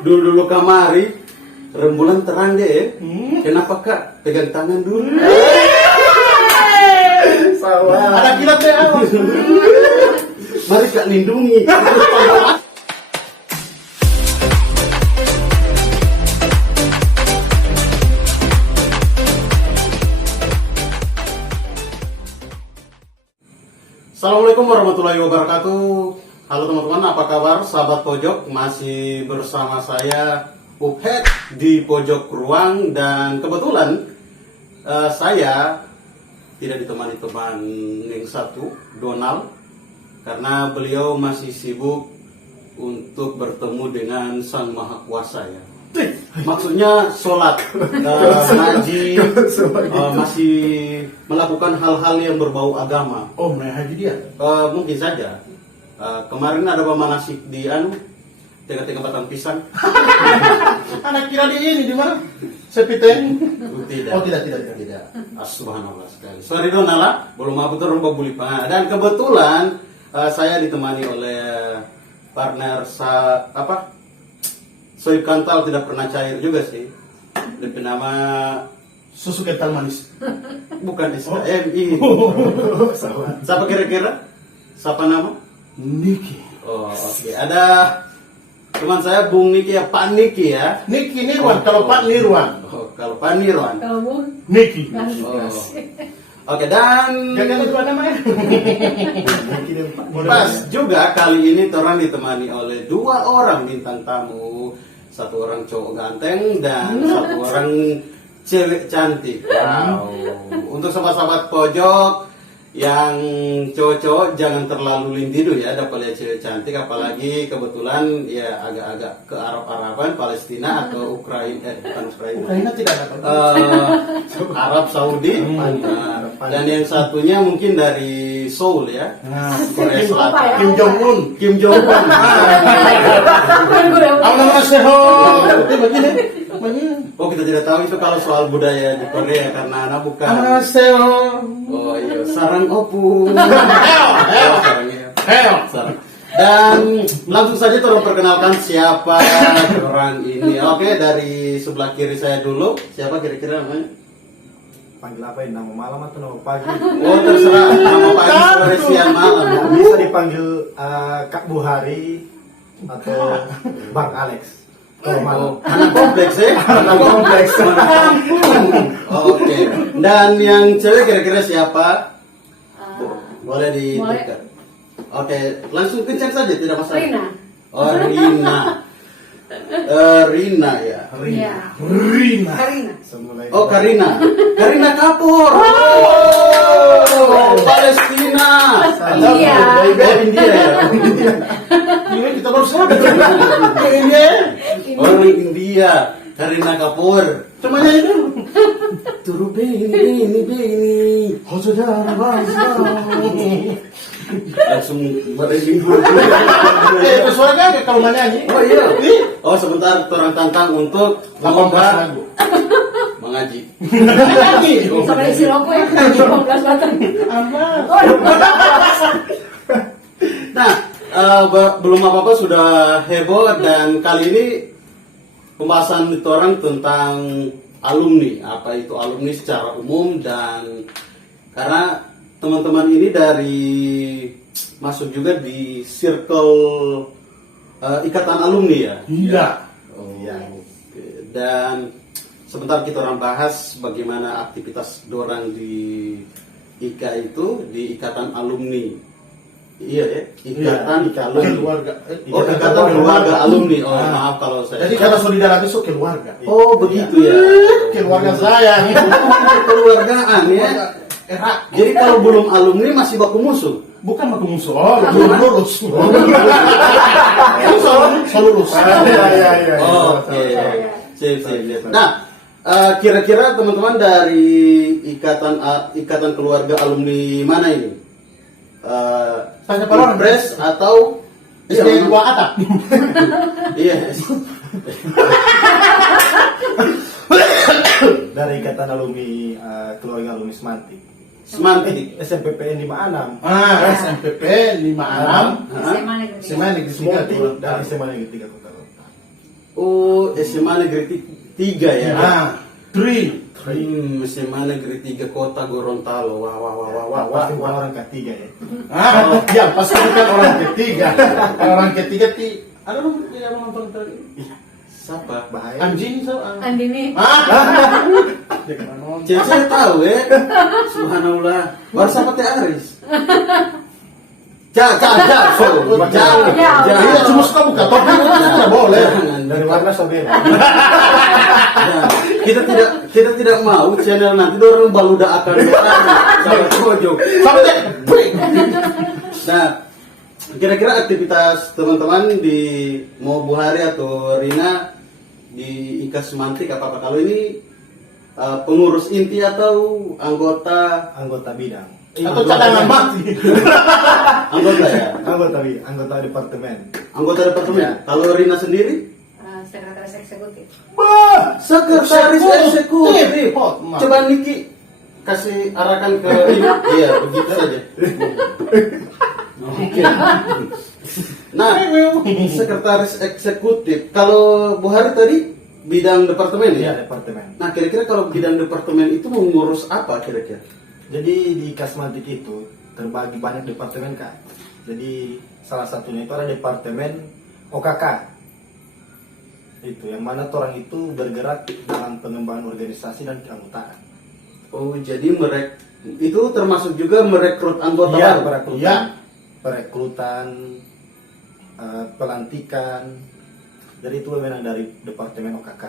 Dulu kamari rembulan terang deh. Kenapa kak pegang tangan dulu? Ada kilat deh. Mari kak lindungi. Assalamualaikum warahmatullahi wabarakatuh. Halo teman-teman, apa kabar? Sahabat Pojok, masih bersama saya Uphead di pojok ruang. Dan kebetulan saya tidak ditemani teman yang satu, Donald, karena beliau masih sibuk untuk bertemu dengan Sang Maha Kuasa ya. Maksudnya sholat, ngaji, masih melakukan hal-hal yang berbau agama. Oh, mau haji dia? Mungkin saja. Kemarin ada pemanasik di tengah-tengah batang pisang. Anak kira di ini di mana? Sepiteng? Tidak. Oh, tidak. Subhanallah sekali. Sorry Donala, belum mampu terumpak buli. Dan kebetulan saya ditemani oleh partner Soy Kantal, tidak pernah cair juga sih. Lebih nama Susu kental manis. bukan SKMI. Siapa kira-kira? Siapa nama? Niki. Oh, oke. Ada teman saya Bung Niki ya, Pak Niki ya. Niki Nirwan, kalau Pak Nirwan. Oh, kalau Pak Nirwan. Kamu Niki. Oh. Oke, dan Jangan lupa namanya. pas juga kali ini orang ditemani oleh dua orang bintang tamu. Satu orang cowok ganteng dan satu orang cewek cantik. Wow. Untuk sahabat-sahabat pojok yang cowok-cowok jangan terlalu lindidu ya, dapat lihat cewek cantik, apalagi kebetulan ya agak-agak ke Arab-Araban, Palestina atau Ukraina, bukan Ukraina. Ukraina tidak ada. Arab Saudi. Dan yang satunya mungkin dari Seoul ya, Korea Selatan. Kim Jong Un. Kim Jong Un. Begini. Oh, kita tidak tahu itu kalau soal budaya di Korea karena anak bukan. Annyeonghaseyo. Oh iya, sarang opung. Sarang. Dan langsung saja tolong perkenalkan siapa orang ini. Oke, dari sebelah kiri saya dulu. Siapa kira-kira namanya? Panggil apa ya? Nama malam atau nama pagi? Oh, terserah. Nama pagi, sore, siang, malam. Bisa dipanggil Kak Buhari atau Bang Alex. Kalau malam. Anak kompleks ya? Anak kompleks. Oke. Dan yang cewek kira-kira siapa? Boleh di Boleh. dekat. Oke, langsung kencang saja, tidak masalah. Rina. Oh, Rina. Rina ya. Iya. Rina. Karina. Semulai. Oh, Karina. Karina Kapur. Palestina. Iya. Oh, India ya. Ini kita baru sahabat. Ini. Orang India. Karina Kapur. Cuma nyanyi dulu. Turu beni. Oh, saudara bangsa. Langsung merinding dulu. Itu suara gak kalau nyanyi? Oh iya. Oh, sebentar orang tantang untuk 18 lomba lagu. mengaji. Sama isi rokok ya. 15 batang. Amat. Nah, belum apa-apa sudah heboh, dan kali ini pembahasan itu orang tentang alumni. Apa itu alumni secara umum, dan karena teman-teman ini dari masuk juga di circle ikatan alumni ya. Iya. Oh, oke. Dan sebentar kita orang bahas bagaimana aktivitas dorang di IKA itu, di ikatan alumni. Iya ya, ikatan alumni. Keluarga. Oh, ikatan keluarga alumni. Oh, maaf kalau saya. Jadi kalau saudara itu keluarga. Oh, begitu ya. Keluarga saya. Keluargaan ya. Jadi kalau belum alumni masih baku musuh. Bukan baku musuh. Oh, belum lulus. Selalu lulus. Iya. Oke. Sip. Nah, kira-kira teman-teman dari ikatan keluarga alumni mana ini? Tanya Pak Pres atau SD 2 atap. Iya. Dari ikatan alumni keluarga alumni Semantik. Semantik. SMPPN 56. SMPP 56. SMA negeri. SMA Negeri Semua 3 dari SMA Negeri 3 Kota Rotan. Oh, SMA Negeri 3 ya. Nah, 3. SMA Negeri 3 Kota Gorontalo. Wah. Pasti bukan orang ketiga ya. Ya pasti bukan orang ketiga. Orang ketiga ada nomor yang nonton tadi. Siapa? Bahaya. Anjing so. Andini. Saya tahu ya. Subhanallah. Baru siapa Teh Aris? Jangan. Iya cuma suka buka topi itu tidak boleh. Dari warna sobek. Nah, kita tidak mau channel nanti orang baluda akan sama pojok. Sampai deh. Nah, kira-kira aktivitas teman-teman di mau Bu Hari atau Rina di IKAS Mantik apa kalau ini pengurus inti atau anggota Bidang. Atau cadangan mati. anggota ya? Anggota departemen. Anggota departemen. Ya. Kalau Rina sendiri? Sekretaris eksekutif. Sekretaris eksekutif. Coba Coba Niki kasih arahkan ke ini. Iya, begitu saja. Oke. Nah, sekretaris eksekutif. Kalau Bu Hari tadi bidang departemen ya? Iya, departemen. Nah, kira-kira kalau bidang departemen itu mengurus apa kira-kira? Jadi di Kasmantik itu terbagi banyak departemen Kak. Jadi salah satunya itu ada departemen OKK. Itu yang mana orang itu bergerak dalam pengembangan organisasi dan keanggotaan. Oh, jadi itu termasuk juga merekrut anggota Iya, baru? perekrutan, perekrutan, pelantikan. Jadi itu memang dari departemen OKK.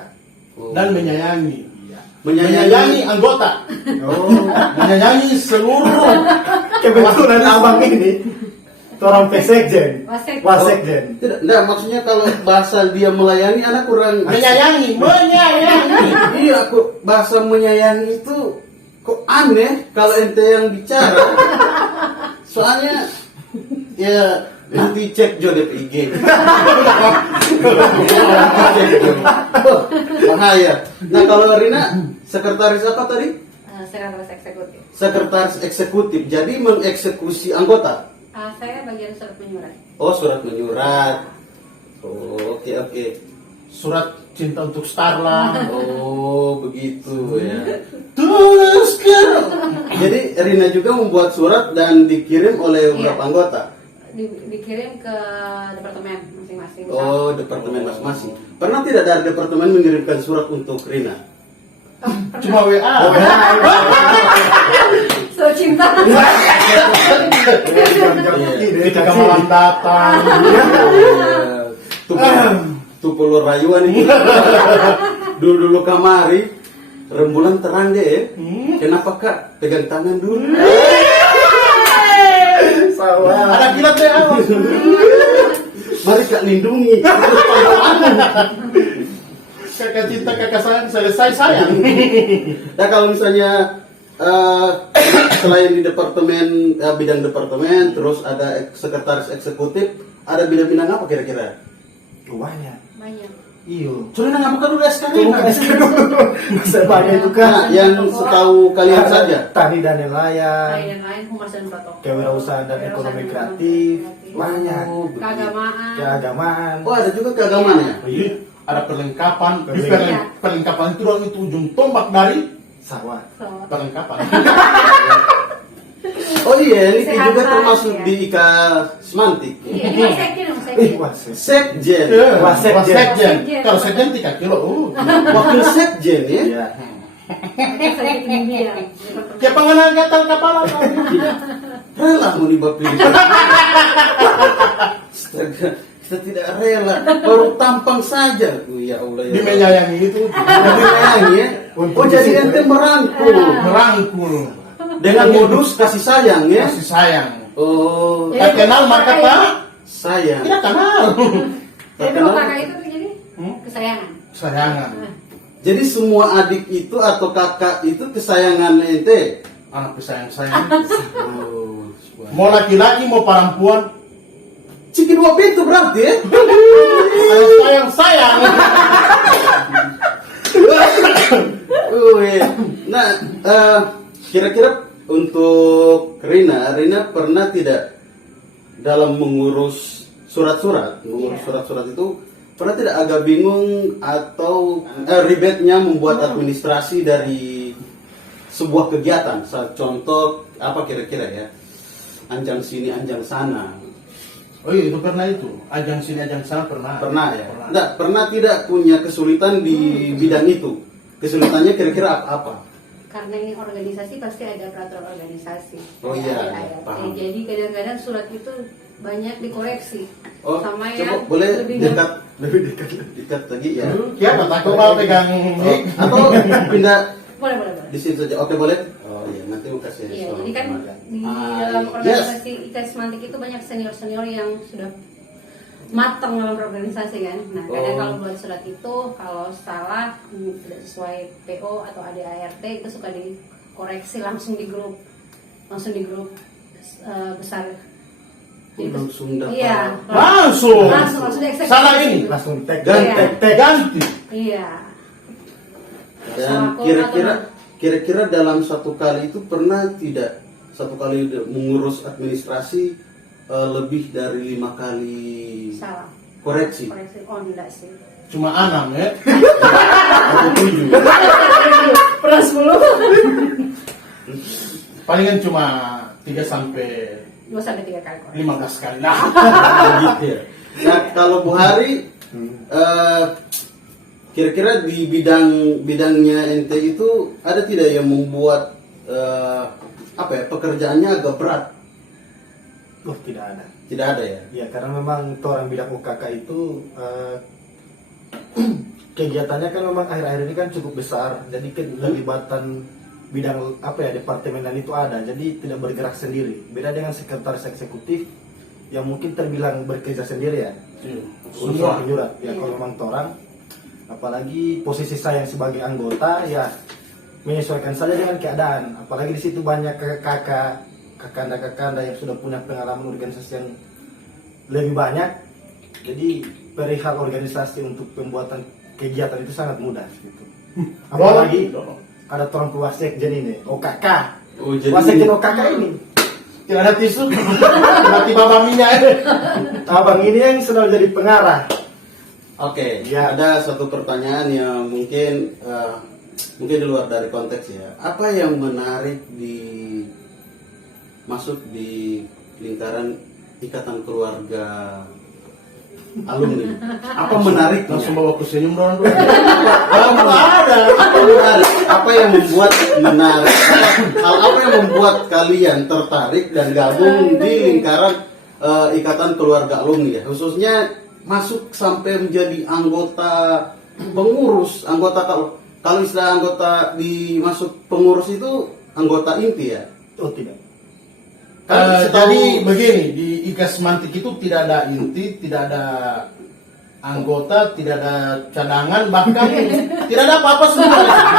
Oh. dan menyayangi. Iya. Menyayangi anggota. Oh, Menyayangi seluruh. Kebetulan abang ini orang Sekjen. Wasekjen. tidak, maksudnya kalau bahasa dia melayani anak kurang. Menyayangi. Iya, kok bahasa menyayangi itu kok aneh kalau ente yang bicara. Soalnya ya nanti cek juga di IG. Bahaya. Nah, kalau Rina sekretaris apa tadi? Sekretaris eksekutif. Sekretaris eksekutif. Jadi mengeksekusi anggota. Saya bagian surat menyurat. Oh, surat menyurat. Oh, oke. Surat cinta untuk Starla. Oh, begitu ya. Teruskan. Jadi Rina juga membuat surat dan dikirim oleh beberapa Iya. anggota. Dikirim ke departemen masing-masing. Oh, departemen masing-masing. Pernah tidak dari departemen mengirimkan surat untuk Rina? Cuma WA. So cinta. Ketika malam datang. Tupul rayuan ini. Dulu kamari rembulan terang deh ya. Kenapa Kak? Pegang tangan dulu. Ada kilat deh. Mari Kak lindungi. Kakak cinta, kakak sayang, selesai sayang. Nah, kalau misalnya selain di departemen bidang departemen, terus ada sekretaris eksekutif, ada bidang-bidang apa kira-kira? Banyak. Banyak. Iyo. Sudah nggak buka dulu SK nih. Masa banyak itu kan. Nah, yang setahu kalian saja. Tani dan nelayan. Lain-lain humas dan protokol. Kewirausahaan dan ekonomi kreatif. Banyak. Keagamaan. Keagamaan. Oh, ada juga keagamaan ya? Iya, ada perlengkapan. Di Iya. perlengkapan itu dong itu ujung tombak dari Sawah. So, perlengkapan. Oh iya, ini Kesehatan, juga termasuk ya. di IKAS Mantik. iya, ini sekjen, sekjen. Wah, sih. Sekjen, Wasekjen. Kalau sekjen 3 kilo. wakil sekjen ya. Iya. Saya ini dia. Kayak panganan gatal kepala. Rela mau dibapilih. Astaga, kita tidak rela, baru tampang saja. Oh, ya Allah ya. Di menyayangi itu. Menyayangi ya. Oh, jadi ente merangkul Merangkul. dengan modus kasih sayang ya. Kasih sayang. Oh, Tak kenal maka tak sayang. tidak kenal. Jadi dua kakak itu tuh jadi kesayangan. Sayangan. Jadi semua adik itu atau kakak itu kesayangan ente. Anak sayang-sayang. Oh, Mau laki-laki mau perempuan. Ciki dua pintu berarti ya. Sayang-sayang. Nah, kira-kira untuk Rina pernah tidak dalam mengurus surat-surat? Mengurus Iya. surat-surat itu pernah tidak agak bingung atau ribetnya membuat administrasi dari sebuah kegiatan? Contoh apa kira-kira ya? Anjang sini, anjang sana. Oh iya, itu pernah itu. Ajang sini, ajang sana pernah. Pernah ya? Pernah tidak punya kesulitan di bidang itu? Kesulitannya kira-kira apa? Karena ini organisasi pasti ada peraturan organisasi. Oh iya, Ada ART. paham. Jadi kadang-kadang surat itu banyak dikoreksi. Oh, sama coba yang boleh lebih lebih dekat lagi ya. Siapa takut kalau pegang mic? Atau pindah boleh, boleh, boleh. di sini saja. Oke, boleh. Oh iya, nanti mau kasih Iya, suara jadi kan tenaga. di Ah, dalam yes. organisasi IKS Mantik itu banyak senior-senior yang sudah matang dalam organisasi kan. Nah, kadang Oh. kalau buat surat itu kalau salah tidak sesuai PO atau ADART itu suka dikoreksi langsung di grup besar. Jadi itu- Langsung dapat. Iya. Langsung. langsung dieksekusi. Salah ini. Langsung tag Iya. Ganti. Iya. Dan kira-kira dalam satu kali itu pernah tidak satu kali mengurus administrasi lebih dari 5 kali Salah. koreksi? Oh, enggak sih. Cuma 6 ya. Atau 7? Pernah 10. Palingan cuma 3 sampai 2-3 kali koreksi. 15 kali. Nah, Begitu ya. Nah, kalau Bu Hari kira-kira di bidangnya ente itu ada tidak yang membuat pekerjaannya agak berat? Oh, tidak ada. Tidak ada ya? Ya, karena memang itu orang bidang UKK itu kegiatannya kan memang akhir-akhir ini kan cukup besar. Jadi keterlibatan bidang departemenan itu ada. Jadi tidak bergerak sendiri. Beda dengan sekretaris eksekutif yang mungkin terbilang bekerja sendiri ya. semua. Penyurat. Ya, Iya. kalau memang orang, apalagi posisi saya sebagai anggota ya menyesuaikan saja dengan keadaan. Apalagi di situ banyak kakanda-kakanda yang sudah punya pengalaman organisasi yang lebih banyak. Jadi perihal organisasi untuk pembuatan kegiatan itu sangat mudah gitu. Apalagi ada orang tua sekjen ini, OKK. Oh, jadi Wasekjen OKK ini. Tidak ada tisu. Tiba-tiba maminya. Abang ini yang selalu jadi pengarah. Oke, Ya. ada satu pertanyaan yang mungkin di luar dari konteks ya. Apa yang menarik masuk di lingkaran ikatan keluarga alumni? Apa menariknya? Langsung bawa ke senyum dong. Apa menarik? Apa yang membuat menarik? Hal apa yang membuat kalian tertarik dan gabung di lingkaran ikatan keluarga alumni ya? Khususnya masuk sampai menjadi anggota pengurus, kalau istilah anggota dimasuk pengurus itu anggota inti ya. Oh tidak. Jadi begini, di IKAS Mantik itu tidak ada inti, tidak ada anggota, tidak ada cadangan, bahkan tidak ada apa-apa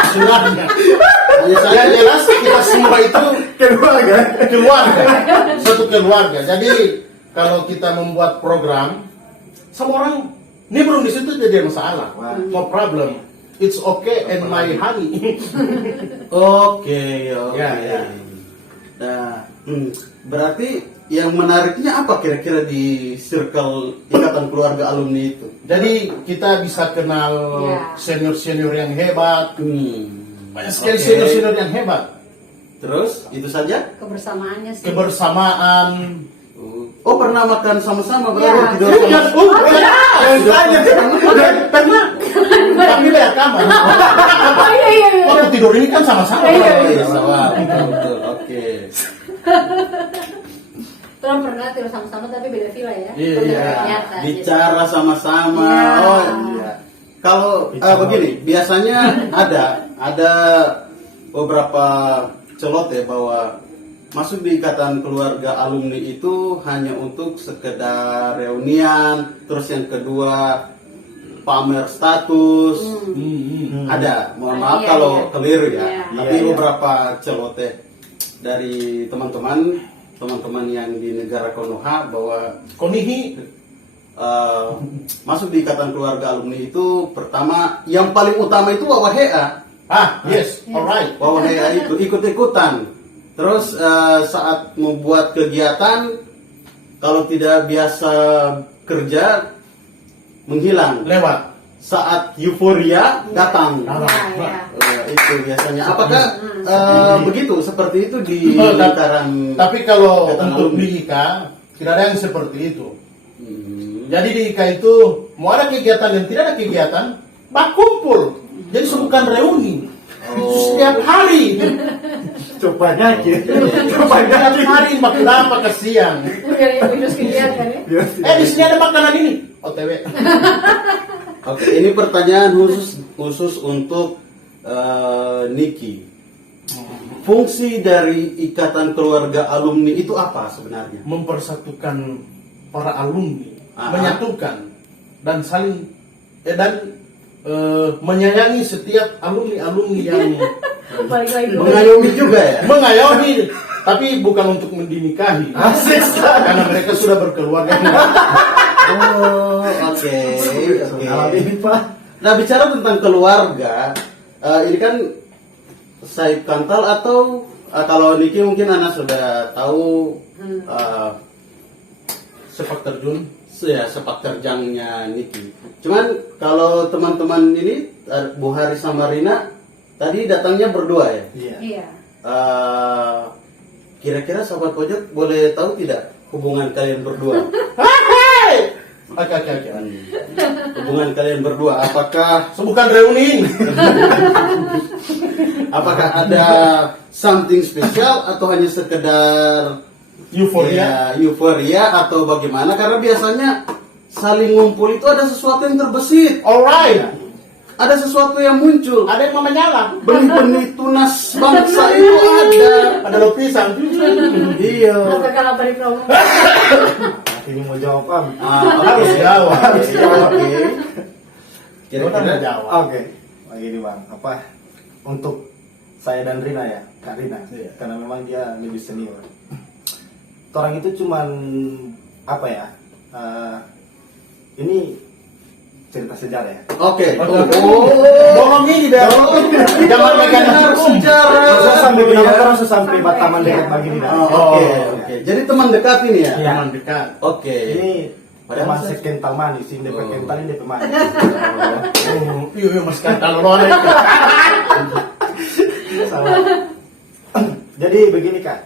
sebenarnya. Yang jelas kita semua itu keluarga, satu keluarga. Jadi kalau kita membuat program, semua orang ini belum di situ jadi masalah. No problem, it's okay and my honey. Oke. Ya. Nah, berarti yang menariknya apa kira-kira di circle ikatan keluarga alumni itu? Jadi kita bisa kenal Ya. senior-senior yang hebat, banyak sekali Oke. senior-senior yang hebat. Terus itu saja? Kebersamaannya sih. Kebersamaan. Oh, pernah makan sama-sama Ya. tidur sama. Pernah. Tapi lihat kamar. Oh iya. Waktu tidur ini kan sama-sama. Iya, sama. Betul. Oke. Terus pernah tidur sama-sama tapi beda villa ya. Iya. Ternyata, gitu. Bicara sama-sama. Ya. Oh, iya. Kalau begini, biasanya ada beberapa celoteh bahwa masuk di ikatan keluarga alumni itu hanya untuk sekedar reunian, terus yang kedua pamer status. Ada, mohon maaf Iya, kalau iya. keliru ya. Iya. Tapi Iya, iya. beberapa celoteh dari teman-teman yang di negara Konoha bahwa Konihi. masuk di ikatan keluarga alumni itu pertama yang paling utama itu wawahea. Yes, alright. Wawahea itu ikut-ikutan. Terus saat membuat kegiatan kalau tidak biasa kerja menghilang Lewat. saat euforia datang. Nah, Ya, ya. Itu biasanya. Apakah begitu seperti itu di Oh, lingkaran? Tapi kalau Ikatan untuk alumni? di IKA tidak ada yang seperti itu. Hmm. Jadi di IKA itu mau ada kegiatan dan tidak ada kegiatan, kumpul. Jadi bukan reuni. Setiap hari. Coba nyanyi. Coba Setiap nyanyi. hari makan apa ke siang. Udah yang virus kegiatan ya. Di sini ada makanan ini. OTW. Oke, ini pertanyaan khusus untuk Niki. Fungsi dari ikatan keluarga alumni itu apa sebenarnya? Mempersatukan para alumni, Ah. menyatukan dan saling menyayangi setiap alumni yang Balik lagi. Mengayomi juga ya? mengayomi, tapi bukan untuk dinikahi. Asik. Karena mereka sudah berkeluarga. Oh, oke. Alam ini Pak. Nah, bicara tentang keluarga, ini kan Saib Kantal atau kalau Niki mungkin Ana sudah tahu Sepak terjun. ya sepak terjangnya Niki. Cuman kalau teman-teman ini Bu Hari sama Rina tadi datangnya berdua ya. Iya. Iya. Kira-kira sahabat pojok boleh tahu tidak hubungan kalian berdua? Hai! Oke. Hubungan kalian berdua apakah Bukan reuni. apakah ada something spesial atau hanya sekedar Euforia. ya, euforia atau bagaimana? Karena biasanya saling ngumpul itu ada sesuatu yang terbesit, Alright. ada sesuatu yang muncul. Ada yang menyala. Benih-benih tunas bangsa itu ada. Ada lukisan. Iya. Apakah apa di promo? Ini mau jawab Am. Harus jawab. Oke. Kira-kira Kira-kira jawab. Oke. Begini Bang, apa untuk saya dan Rina ya, Kak Rina, Iya. karena memang dia lebih senior. Orang itu cuman apa ya? Ini cerita sejarah ya. Oke. Bolong ini dah. Jangan pegang hukum. Saya sampai sampai Bataman dekat begini dah. Oke. Jadi teman dekat ini ya. Iya. Teman dekat. Oke. Ini Padahal teman saya- sekental manis, ini DP kental ini DP manis. Iya, mas kental lo ada. Sama. Jadi begini Kak,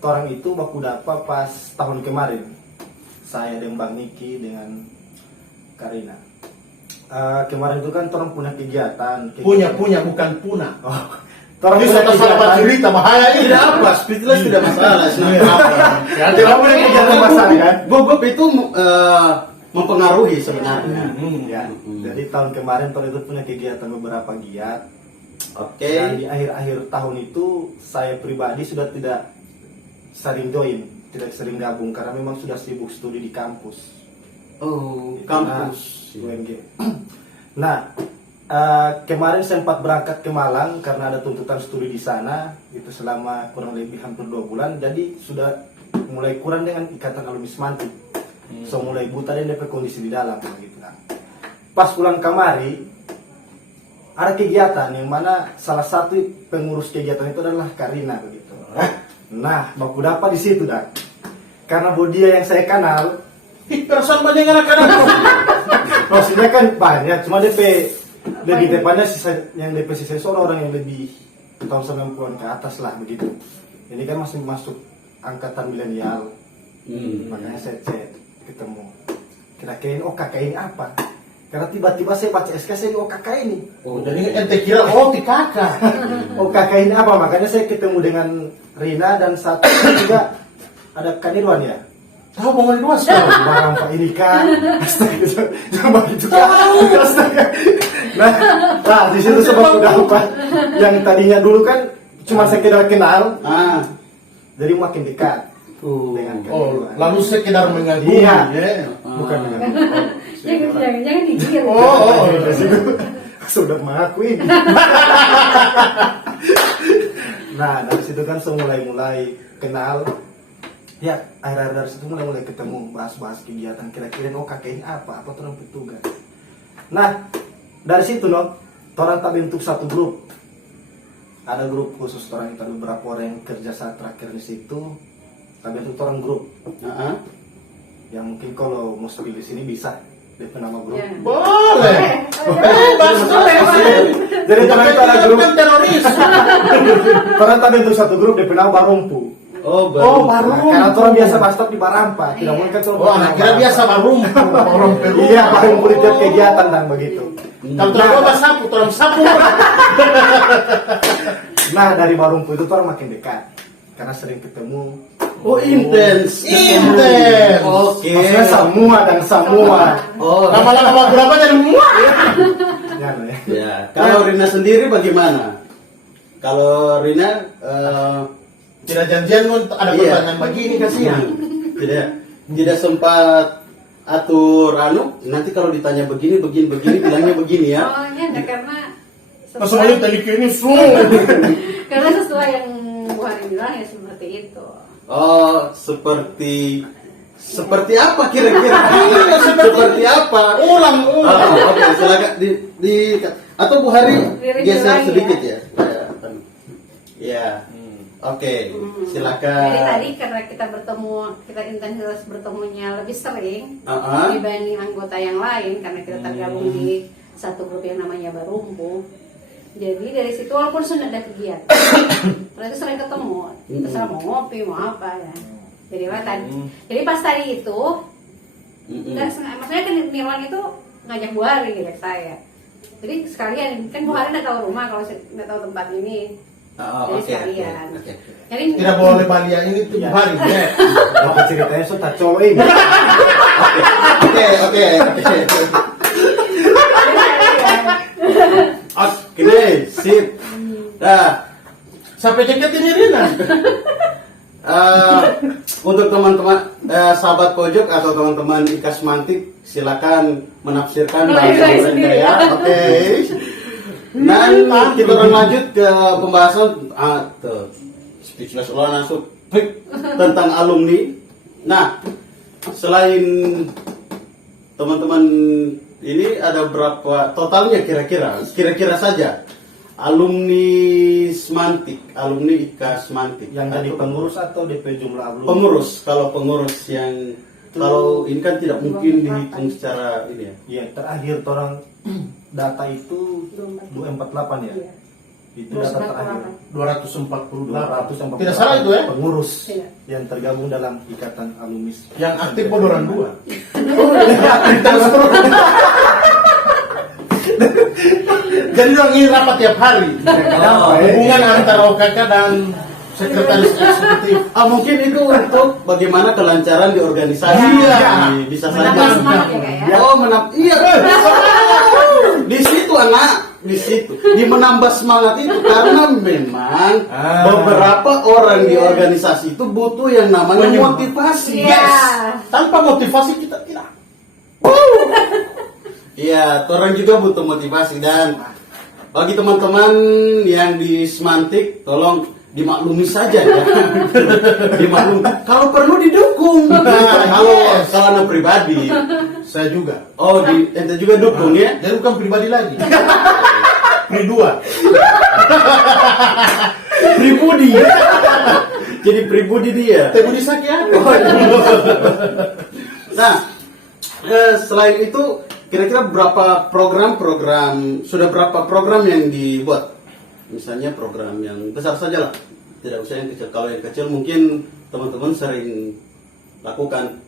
orang itu baku dapat pas tahun kemarin. Saya dan Bang Niki dengan Karina. Kemarin itu kan orang punya kegiatan. Punya bukan puna. Oh, orang Bisa punya salah kegiatan. cerita bahaya ini. Tidak apa, speechless tidak masalah. Ya, Tidak punya kegiatan masalah kan? Bobot itu mempengaruhi sebenarnya. Ya. Jadi tahun kemarin orang itu punya kegiatan beberapa giat. Oke. Dan di akhir-akhir tahun itu saya pribadi sudah tidak sering join, tidak sering gabung karena memang sudah sibuk studi di kampus. Oh, kampus. UNG. Nah, kemarin sempat berangkat ke Malang karena ada tuntutan studi di sana itu selama kurang lebih hampir 2 bulan. Jadi sudah mulai kurang dengan ikatan alumni semantik. So mulai buta dan DP kondisi di dalam gitu kan. Pas pulang kamari ada kegiatan yang mana salah satu pengurus kegiatan itu adalah Karina begitu. Nah, baku dapat di situ dah. Karena dia yang saya kenal, Perasaan banyak anak-anak. maksudnya kan banyak, cuma DP lebih depannya yang DP sisa orang yang lebih tahun 90-an ke atas lah begitu. Ini kan masih masuk angkatan milenial, makanya saya chat ketemu. Kira-kira ini kakak ini apa? Karena tiba-tiba saya baca SK saya ini kakak ini. Oh, jadi ente kira ti kakak. Kakak ini apa? Makanya saya ketemu dengan Rina dan satu juga ada Kanirwan ya. Tahu bangun luas kau. Barang Pak ini kan, astaga, jangan begitu kan, astaga. Nah, di situ sebab udah lupa. Yang tadinya dulu kan cuma sekedar kenal, jadi makin dekat dengan Oh, Kanirwan. lalu sekedar mengagumi. Iya. Ya. Bukan dengan. Jangan dikir. Di situ sudah mengakui. Nah, dari situ kan mulai kenal. Ya, akhir-akhir dari situ mulai ketemu, bahas-bahas kegiatan kira-kira kakek ini apa orang petugas. Nah, dari situ orang tak bentuk satu grup. Ada grup khusus orang itu, ada beberapa orang yang kerja saat terakhir di situ. Tak bentuk orang grup. Yang mungkin kalau mau spill di sini bisa. DP nama grup. Ya. Boleh. Jadi Tapi teman itu ada grup. kan teroris. Orang tadi bentuk satu grup DP nama Barumpu. Oh, Oh, baru. Karena orang biasa bastap di Barampa, tidak mungkin kan Oh, anak kira biasa barumpu, orang Peru. Iya, Barumpu di tiap kegiatan dan begitu. Kalau terlalu apa sapu, terlalu sapu. Nah, dari Barumpu itu orang makin dekat. Karena sering ketemu. Oh, intens. Intens. Oke. Maksudnya semua dan semua. Oh, Lama-lama berapa jadi muak. Ya, no, ya. ya. Kalau Rina sendiri bagaimana? Kalau Rina Tidak janjian pun ada Iya. pertanyaan begini kasihan. tidak sempat atur nanti kalau ditanya begini bilangnya begini ya. Oh iya, enggak, karena Masa malu tadi ini semua. karena sesuai yang Bu Hari bilang ya seperti itu. Oh, seperti apa kira-kira? Seperti apa? Ulang. Oke, silakan atau Bu Hari Diri geser lagi sedikit ya. Ya. Oke, Jadi silakan. tadi karena kita intensitas bertemunya lebih sering dibanding anggota yang lain karena kita tergabung di satu grup yang namanya Barumpu. Jadi dari situ walaupun sudah ada kegiatan, ternyata sering ketemu. Terserah mau ngopi mau apa ya. Jadi pas tadi itu, maksudnya kan Nirwan itu ngajak Bu Hari ngajak saya. Jadi sekalian kan Bu Hari nggak tahu rumah kalau nggak tahu tempat ini. Jadi sekalian. Jadi Tidak boleh balia ini tuh hari ya. Bapak ceritanya so tak cowok ini. Oke. Oke, sip. Nah, Sampai jaket ini Rina. untuk teman-teman sahabat pojok atau teman-teman Ikas Mantik, silakan menafsirkan bahasa Anda ya. Oke. Dan kita akan lanjut ke pembahasan speechless ulang langsung tentang alumni. Nah, selain teman-teman ini ada berapa totalnya kira-kira saja alumni Semantik, alumni Ikas Mantik. Yang jadi pengurus atau DP jumlah alumni? Pengurus, kalau pengurus yang kalau ini kan tidak mungkin dihitung secara ini ya. Iya, terakhir orang data itu 248 ya. Iya. Itu data terakhir. 248. Tidak salah itu ya? Pengurus Iya. yang tergabung dalam ikatan alumni. Yang aktif bodoran dua. Jadi dong ini rapat tiap hari. Hubungan antara OKK dan sekretaris eksekutif. Mungkin itu untuk bagaimana kelancaran di organisasi. Iya. Bisa menambah saja. semangat ya Kak ya. Oh, iya. Di situ anak, di situ. Di menambah semangat itu karena memang beberapa orang di organisasi itu butuh yang namanya motivasi. Iya. Tanpa motivasi kita tidak. Iya, orang juga butuh motivasi dan bagi teman-teman yang di Semantik, tolong dimaklumi saja ya. Dimaklumi. Kalau perlu didukung. Kalau anak pribadi, Saya juga. oh ente juga dukung ya. Jadi bukan pribadi lagi. Pri dua. Pribudi. Jadi pribudi dia. Tebudi sakit. Nah, selain itu kira-kira berapa program sudah berapa program yang dibuat? Misalnya program yang besar saja lah, tidak usah yang kecil. Kalau yang kecil mungkin teman-teman sering lakukan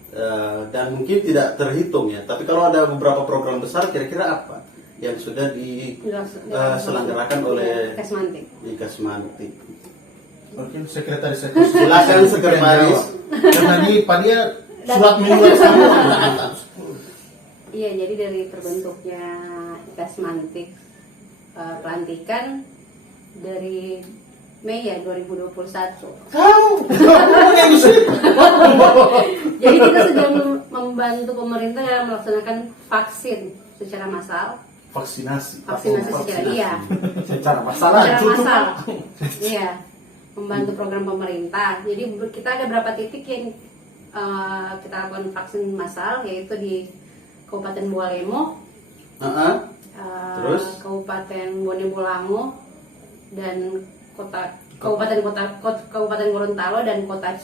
dan mungkin tidak terhitung ya. Tapi kalau ada beberapa program besar, kira-kira apa yang sudah diselenggarakan oleh Ikas Mantik? Mungkin sekretaris eksekutif. Silakan sekretaris. Karena ini dia surat menyurat semua. Iya, jadi dari terbentuknya Ikas Mantik pelantikan dari Mei ya 2021. Jadi kita sedang membantu pemerintah yang melaksanakan vaksin secara massal. Vaksinasi. Secara massal. Iya, membantu program pemerintah. Jadi kita ada beberapa titik yang kita lakukan vaksin massal, yaitu di Kabupaten Bualemo, Terus? Kabupaten Bone Bolango, dan Kabupaten Gorontalo dan kota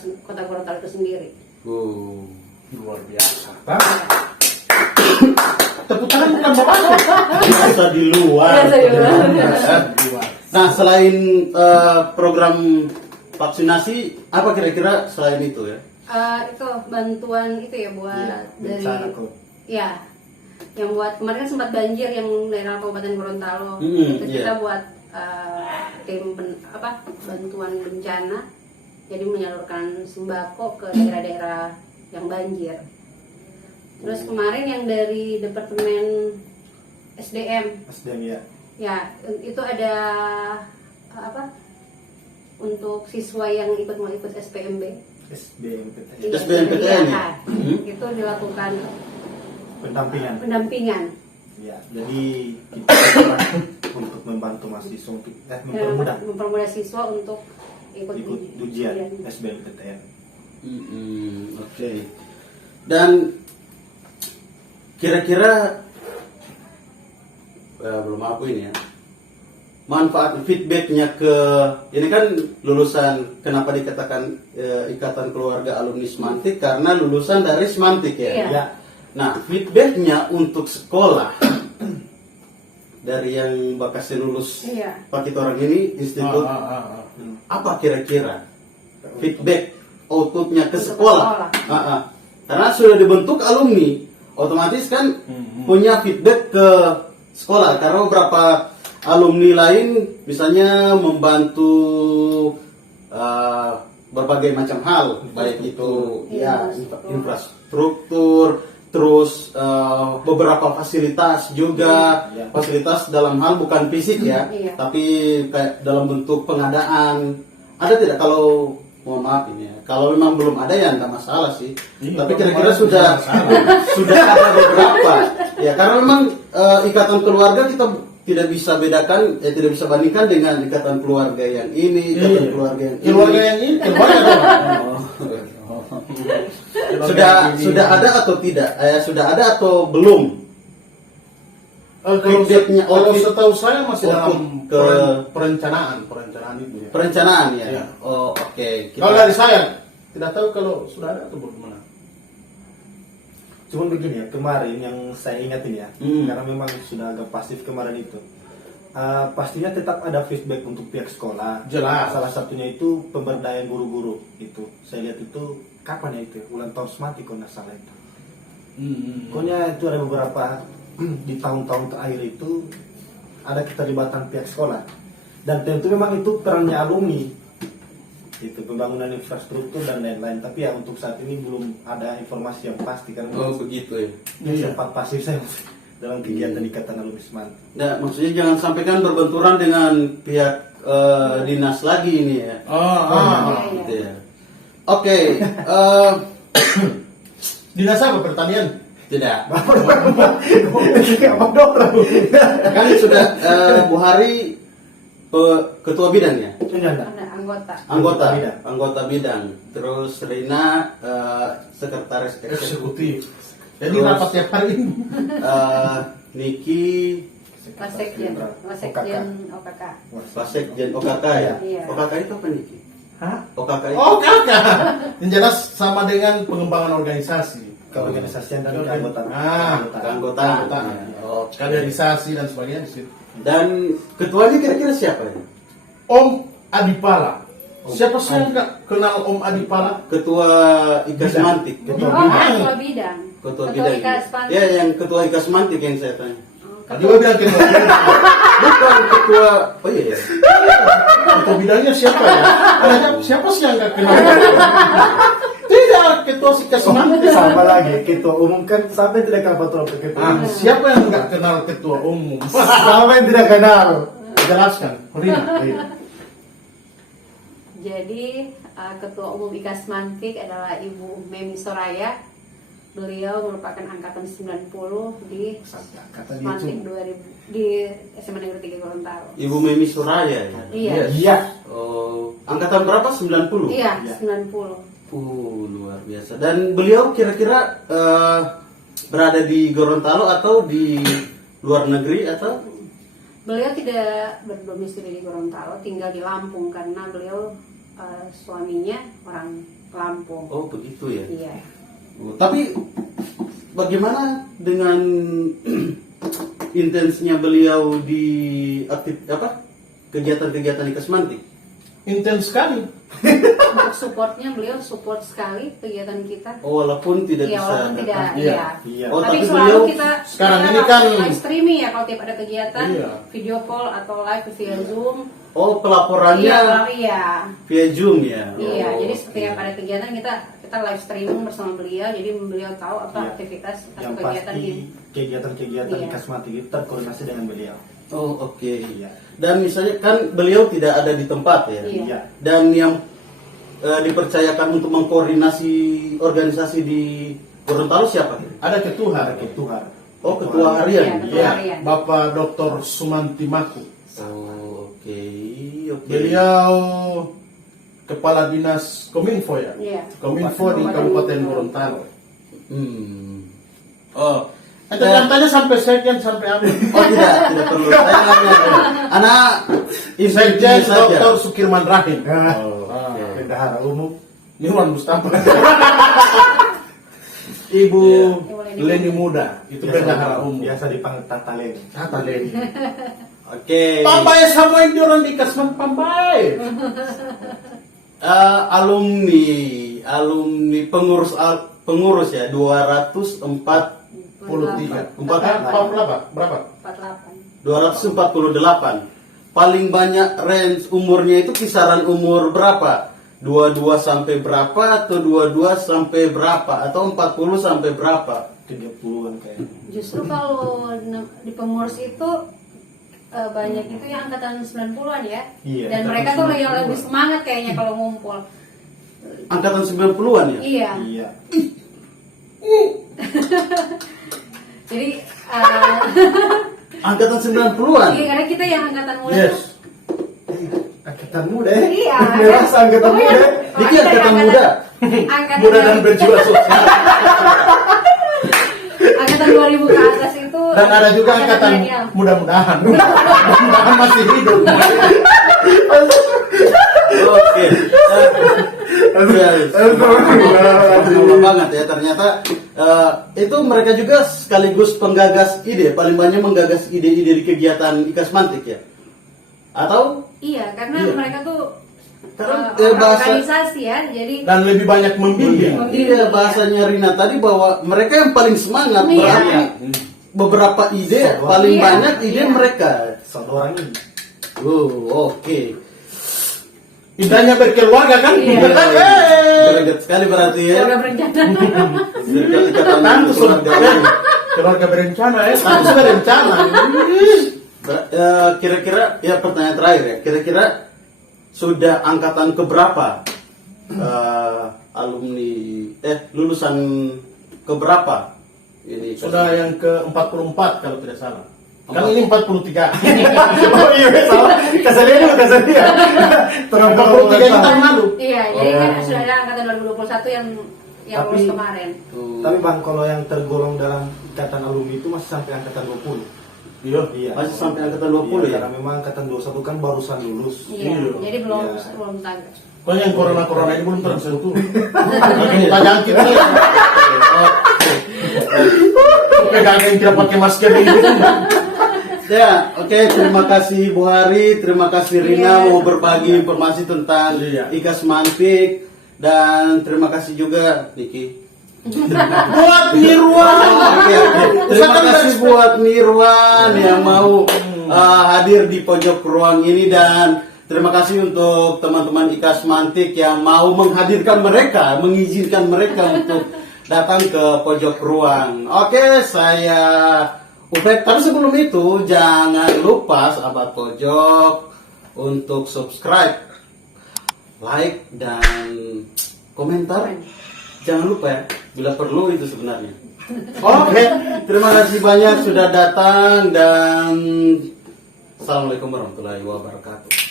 Gorontalo itu sendiri. Luar biasa. tepuk tangan bukan bapak. Biasa di luar. Biasa di luar. Nah, selain program vaksinasi, apa kira-kira selain itu ya? Itu bantuan itu ya buat Iya, dari bencana kok. ya yang buat kemarin kan sempat banjir yang daerah Kabupaten Gorontalo. Itu kita iya. buat tim bantuan bencana, jadi menyalurkan sembako ke daerah-daerah yang banjir. Terus kemarin yang dari Departemen SDM ya. ya itu ada untuk siswa yang mau ikut SPMB. SBMPTN. Iya, SBMPTN ya? Itu dilakukan Pendampingan. Ya, jadi kita bergerak untuk membantu mahasiswa untuk mempermudah siswa untuk ikut ujian SBMPTN. Oke. Dan kira-kira belum apa ini ya, manfaat feedbacknya ke ini kan lulusan, kenapa dikatakan Ikatan Keluarga Alumni Semantik, karena lulusan dari Semantik ya. Iya. Ya, Nah, feedbacknya untuk sekolah dari yang bakasnya lulus Iya. Pak orang ini institut, apa kira-kira feedback outputnya ke Untuk sekolah? Karena sudah dibentuk alumni, otomatis kan punya feedback ke sekolah. Karena beberapa alumni lain misalnya membantu berbagai macam hal, baik itu ya infrastruktur, terus beberapa fasilitas juga, fasilitas dalam hal bukan fisik ya, tapi kayak dalam bentuk pengadaan. Ada tidak, kalau mohon maaf ini ya, kalau memang belum ada ya nggak masalah sih. Tapi kira-kira sudah ada beberapa ya, karena memang ikatan keluarga kita tidak bisa bedakan, tidak bisa bandingkan dengan ikatan keluarga yang ini, ikatan keluarga yang ini. Keluarga yang ini, keluarga dong. Sudah ada atau tidak? Sudah ada atau belum? Kalau setahu saya masih dalam ke perencanaan itu ya. perencanaan ya. Iya. Oh, oke. Kalau dari saya tidak tahu kalau sudah ada atau belum. cuman begini ya, kemarin yang saya ingat ini ya, karena memang sudah agak pasif kemarin itu. Pastinya tetap ada feedback untuk pihak sekolah. Jelas. Salah satunya itu pemberdayaan guru-guru itu. Saya lihat itu kapan ya itu? Ulang tahun Semantik kalau nggak salah itu. Pokoknya itu ada beberapa di tahun-tahun terakhir itu ada keterlibatan pihak sekolah. Dan tentu memang itu perannya alumni. Itu pembangunan infrastruktur dan lain-lain. Tapi ya untuk saat ini belum ada informasi yang pasti karena begitu ya. sempat pasif saya dalam kegiatan ikatan alumni Semantik. Nah, maksudnya jangan sampai kan berbenturan dengan pihak dinas lagi ini ya. Gitu ya. Oke. Dinas apa, pertanian? Tidak. Kan sudah Bu Hari ketua bidang ya. Anggota bidang. Terus Rina sekretaris Eksekutif. Jadi rapat tiap hari ini. Niki Wasekjen OKK. Wasekjen OKK ya. Iya. OKK itu apa Niki? Hah? OKK itu? Oh, kakak. Yang jelas sama dengan pengembangan organisasi. Keorganisasian dan keanggotaan. Keanggotaan. Oh, kaderisasi dan sebagainya di situ. Dan ketuanya kira-kira siapa ya? Om Adipala. Siapa sih yang nggak kenal Om Adipala? Ketua IKAS Semantik. Ketua bidang. Ketua bidang. Ya, yang ketua IKAS Semantik yang saya tanya. Tadi gue bilang ketua bidang. Bukan ketua. Oh iya ya. Ketua bidangnya siapa ya? Siapa sih yang nggak kenal? Tidak, ketua IKAS Semantik. Sama lagi, ketua umum kan sampai tidak kapal ke ketua umum. Siapa yang nggak kenal ketua umum? Sampai tidak kenal. Jelaskan, Rina. Jadi ketua umum IKAS Semantik adalah Ibu Memi Soraya. Beliau merupakan angkatan 90 di Semantik 2000 di SMA Negeri 3 Gorontalo. Ibu Memi Suraya ya. Iya. Oh, angkatan berapa? 90? Iya, 90. Luar biasa. Dan beliau kira-kira berada di Gorontalo atau di luar negeri atau? Beliau tidak berdomisili di Gorontalo, tinggal di Lampung karena beliau suaminya orang Lampung. Oh begitu ya. Iya. Tapi bagaimana dengan intensinya beliau di kegiatan-kegiatan IKAS Mantik? Intens sekali. Untuk supportnya beliau support sekali kegiatan kita. Oh, walaupun tidak Iya, bisa walaupun tidak, datang. Iya. iya. Iya. Oh, tapi tapi selalu beliau kita sekarang kita ini kan- live streaming ya kalau tiap ada kegiatan, Iya. video call atau live via Zoom. Oh, pelaporannya Iya. via Zoom ya. Iya, Oh, jadi oke. setiap ada kegiatan kita live streaming bersama beliau, jadi beliau tahu apa Iya. aktivitas atau Yang kegiatannya. pasti kegiatan-kegiatan Iya. IKAS Mantik itu terkoordinasi dengan beliau. Oh, oke. Iya. Dan misalnya kan beliau tidak ada di tempat ya. Iya. Iya. Dan yang dipercayakan untuk mengkoordinasi organisasi di Gorontalo siapa? Ada ketua. Ada ketua. Oh, ketua harian. Iya, ketua Iya, harian. Bapak Dr. Sumanti Maku. Oh, oke. Oke. Beliau Kepala Dinas Kominfo ya. Iya. Kominfo di Kabupaten Gorontalo. Oh, itu tanya sampai sekjen sampai apa? Oh, tidak perlu. Saya nanya. Anak Sekjen saja. Dr. Sukirman Rahim. Oh, oke. Bendahara umum. Nirwan Mustafa. Ibu Leni Muda, itu bendahara umum. Biasa dipanggil Tata Leni. Tata Leni. Oke. Pambai sama yang diorang di Kasman Pambai. Alumni pengurus ya 243 Berapa? 48. 248. Paling banyak range umurnya itu kisaran umur berapa? 22 sampai berapa atau 22 sampai berapa atau 40 sampai berapa? 30-an kayaknya. Justru kalau di pengurus itu banyak itu yang angkatan 90-an ya. Iya, Dan angkatan mereka tuh yang 90-an. lebih semangat kayaknya kalau ngumpul. Angkatan 90-an ya? Iya. Iya. Jadi Angkatan 90-an. iya, karena kita yang angkatan muda Yes. tuh. Angkatan muda ya? Iya. Merasa angkatan Pokoknya- muda. Diki pokoknya angkatan dari muda. Angkatan Muda dan berjiwa sosial. angkatan 2000 ke atas itu. Dan ada juga angkatan milenial. mudah-mudahan. Mudah-mudahan masih hidup. Oke. Lama banget ya ternyata itu mereka juga sekaligus penggagas ide, paling banyak menggagas ide-ide di kegiatan IKAS Mantik ya. Atau Iya, karena Iya. mereka tuh Karena, orang organisasi ya, jadi Dan lebih banyak membimbing. iya bahasanya Rina tadi bahwa mereka yang paling semangat Iya. berarti beberapa ide paling Iya, banyak ide iya. mereka. Satu orang ini. Oke. Indahnya berkeluarga kan? Iya. Berdekat sekali berarti ya. udah berencana. Ikatan Tentu sudah keluarga. keluarga berencana ya. Tentu berencana. Kira-kira ya pertanyaan terakhir ya. Kira-kira sudah angkatan keberapa alumni lulusan keberapa ini? Sudah yang ke-44 kalau tidak salah. Kan ini 43. Oh iya, salah. Kasalia juga Kasalia. Terang 43 ini tahun lalu. Iya, jadi kan sudah ada angkatan 2021 yang lulus Tapi- kemarin. Tapi Bang, kalau yang tergolong dalam ikatan alumni itu masih sampai angkatan 20. Iya. Iya. Masih sampai angkatan 20 ya? Karena memang angkatan 21 kan barusan lulus. Iya, Iya. jadi belum Iya. tahu. Pokoknya yang corona ini belum tersentuh. Lagi kita jangkit nih. Pegang yang tidak pakai masker ini. Ya, oke. Terima kasih Bu Hari, terima kasih Rina Iya. mau berbagi informasi tentang Iya. IKAS Mantik dan terima kasih juga Niki. Buat Nirwan. Oke. Terima kasih buat Nirwan yang mau hadir di pojok ruang ini dan terima kasih untuk teman-teman IKAS Mantik yang mau menghadirkan mereka, mengizinkan mereka untuk datang ke pojok ruang. Oke, saya Upek. Tapi sebelum itu jangan lupa sahabat pojok untuk subscribe, like dan komentar. Jangan lupa ya, bila perlu itu sebenarnya. Oke, terima kasih banyak sudah datang dan Assalamualaikum warahmatullahi wabarakatuh.